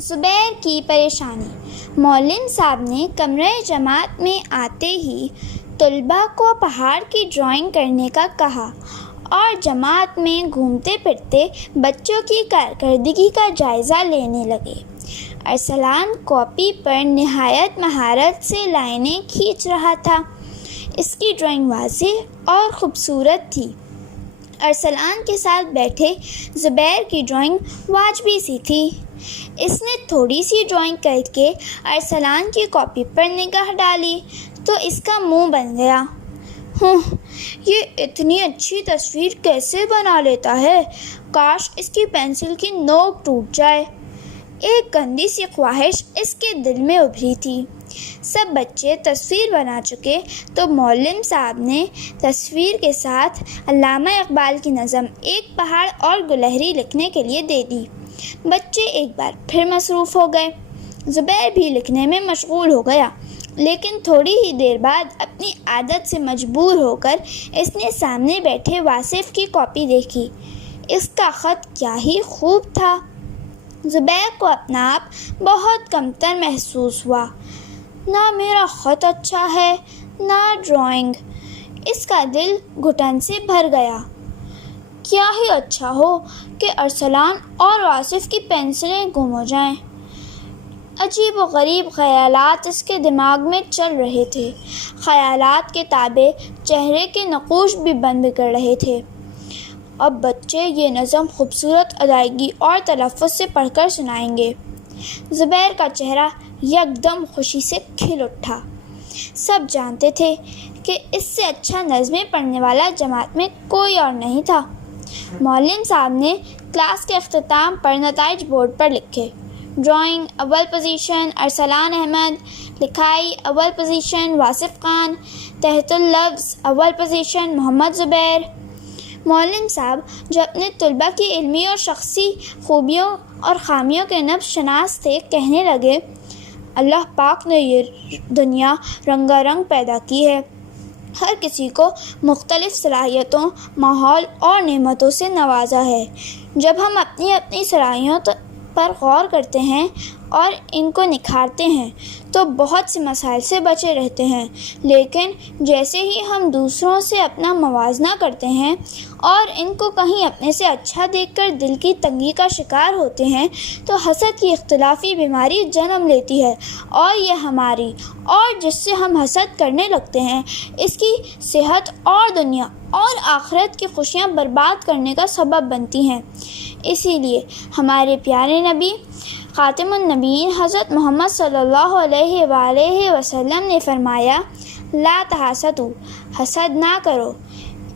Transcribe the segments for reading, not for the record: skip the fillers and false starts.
زبیر کی پریشانی۔ معلم صاحب نے کمرہ جماعت میں آتے ہی طلباء کو پہاڑ کی ڈرائنگ کرنے کا کہا اور جماعت میں گھومتے پھرتے بچوں کی کارکردگی کا جائزہ لینے لگے۔ ارسلان کاپی پر نہایت مہارت سے لائنیں کھینچ رہا تھا۔ اس کی ڈرائنگ واضح اور خوبصورت تھی۔ ارسلان کے ساتھ بیٹھے زبیر کی ڈرائنگ واجبی سی تھی۔ اس نے تھوڑی سی ڈرائنگ کر کے ارسلان کی کاپی پر نگاہ ڈالی تو اس کا منہ بن گیا۔ یہ اتنی اچھی تصویر کیسے بنا لیتا ہے؟ کاش اس کی پینسل کی نوک ٹوٹ جائے۔ ایک گندی سی خواہش اس کے دل میں ابھری تھی۔ سب بچے تصویر بنا چکے تو معلم صاحب نے تصویر کے ساتھ علامہ اقبال کی نظم ایک پہاڑ اور گلہری لکھنے کے لیے دے دی۔ بچے ایک بار پھر مصروف ہو گئے۔ زبیر بھی لکھنے میں مشغول ہو گیا، لیکن تھوڑی ہی دیر بعد اپنی عادت سے مجبور ہو کر اس نے سامنے بیٹھے واصف کی کاپی دیکھی۔ اس کا خط کیا ہی خوب تھا۔ زبیر کو اپنا آپ بہت کمتر محسوس ہوا۔ نہ میرا خط اچھا ہے، نہ ڈرائنگ۔ اس کا دل گھٹن سے بھر گیا۔ کیا ہی اچھا ہو کہ ارسلان اور واصف کی پینسلیں گم ہو جائیں۔ عجیب و غریب خیالات اس کے دماغ میں چل رہے تھے۔ خیالات کے تابع چہرے کے نقوش بھی بگڑ رہے تھے۔ اب بچے یہ نظم خوبصورت ادائیگی اور تلفظ سے پڑھ کر سنائیں گے۔ زبیر کا چہرہ یکدم خوشی سے کھل اٹھا۔ سب جانتے تھے کہ اس سے اچھا نظمیں پڑھنے والا جماعت میں کوئی اور نہیں تھا۔ معلم صاحب نے کلاس کے اختتام پر نتائج بورڈ پر لکھے۔ ڈرائنگ اول پوزیشن ارسلان احمد، لکھائی اول پوزیشن واصف خان، تحت اللفظ اول پوزیشن محمد زبیر۔ معلم صاحب جو اپنے طلباء کی علمی اور شخصی خوبیوں اور خامیوں کے نبض شناس تھے، کہنے لگے، اللہ پاک نے یہ دنیا رنگا رنگ پیدا کی ہے۔ ہر کسی کو مختلف صلاحیتوں، ماحول اور نعمتوں سے نوازا ہے۔ جب ہم اپنی اپنی صلاحیتوں پر غور کرتے ہیں اور ان کو نکھارتے ہیں تو بہت سے مسائل سے بچے رہتے ہیں، لیکن جیسے ہی ہم دوسروں سے اپنا موازنہ کرتے ہیں اور ان کو کہیں اپنے سے اچھا دیکھ کر دل کی تنگی کا شکار ہوتے ہیں تو حسد کی اختلافی بیماری جنم لیتی ہے اور یہ ہماری اور جس سے ہم حسد کرنے لگتے ہیں اس کی صحت اور دنیا اور آخرت کی خوشیاں برباد کرنے کا سبب بنتی ہیں۔ اسی لیے ہمارے پیارے نبی خاتم النبیین حضرت محمد صلی اللہ علیہ وآلہ وسلم نے فرمایا، لا تحاسدوا، حسد نہ کرو۔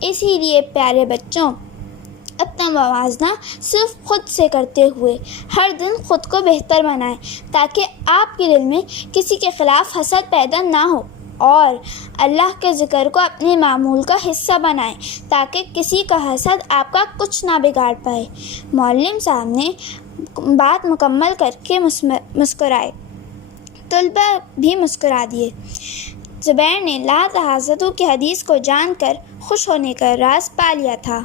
اسی لیے پیارے بچوں، اپنا موازنہ صرف خود سے کرتے ہوئے ہر دن خود کو بہتر بنائیں تاکہ آپ کے دل میں کسی کے خلاف حسد پیدا نہ ہو، اور اللہ کے ذکر کو اپنے معمول کا حصہ بنائیں تاکہ کسی کا حسد آپ کا کچھ نہ بگاڑ پائے۔ معلم صاحب نے بات مکمل کر کے مسکرائے۔ طلباء بھی مسکرا دیے۔ زبیر نے لا تحاسدوا کی حدیث کو جان کر خوش ہونے کا راز پا لیا تھا۔